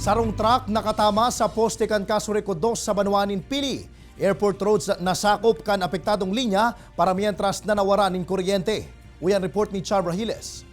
Sarong truck nakatama sa poste kan Casureco 2 sa Banuanin, Pili. Airport roads nasakop kan apektadong linya para mientras nanawaran ng kuryente. Uyan report ni Charbra Hiles.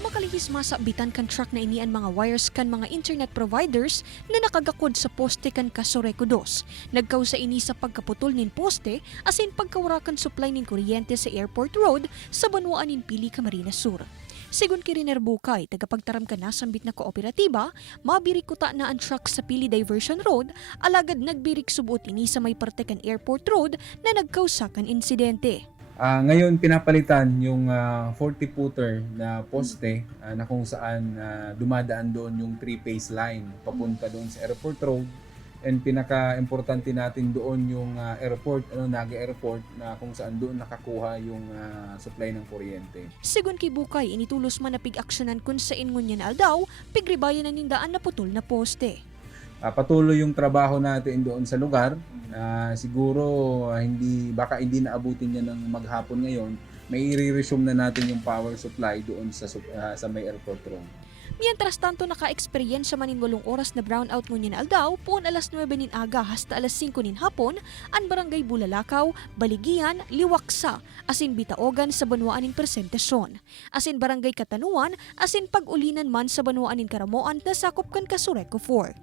Makalihis masabitan kan truck na inian mga wires kan mga internet providers na nakagakod sa poste kan Casureco 2. Nagkausa ini sa pagkaputol nin poste asin pagkawarakan supply nin kuryente sa Airport Road sa Banuanin, Pili, Camarines Sur. Sigun kay Riner Bukay, tagapagtaram ka na sambit na kooperatiba, mabirik kuta na ang truck sa Pili Diversion Road, alagad nagbirik subuot ini sa may parte kan Airport Road na nagkausa kan insidente. Ngayon pinapalitan yung 40-footer na poste na kung saan dumadaan doon yung 3-phase line papunta doon sa Airport Road. And pinaka-importante natin doon yung Naga Airport na kung saan doon nakakuha yung supply ng kuryente. Sigun kay Bukay, initulos man na pig-aksyonan kun sa ingunyan aldaw, pigribayan na nindaan na putol na poste. Patuloy yung trabaho natin doon sa lugar. Siguro baka hindi naabutin niya ng maghapon ngayon. May i-resume na natin yung power supply doon sa may Airport Road. Mientras tanto naka-experience manin 8 oras na brownout ngunyan aldaw, puon alas 9 nin aga hasta alas 5 nin hapon, ang barangay Bulalakaw, Baligian, Liwaksa, asin Bitaogan sa Banuanin Presentacion. Asin barangay Katanuan, asin Pag-ulinan man sa Banuanin Karamoan na sakop kan Casureco 4.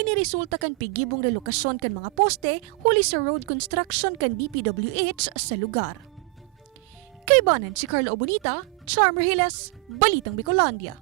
Iniresulta kan pigibong relokasyon kan mga poste huli sa road construction kan DPWH sa lugar. Kay Banan si Carlo Obonita, Charmer Hiles, Balitang Bicolandia.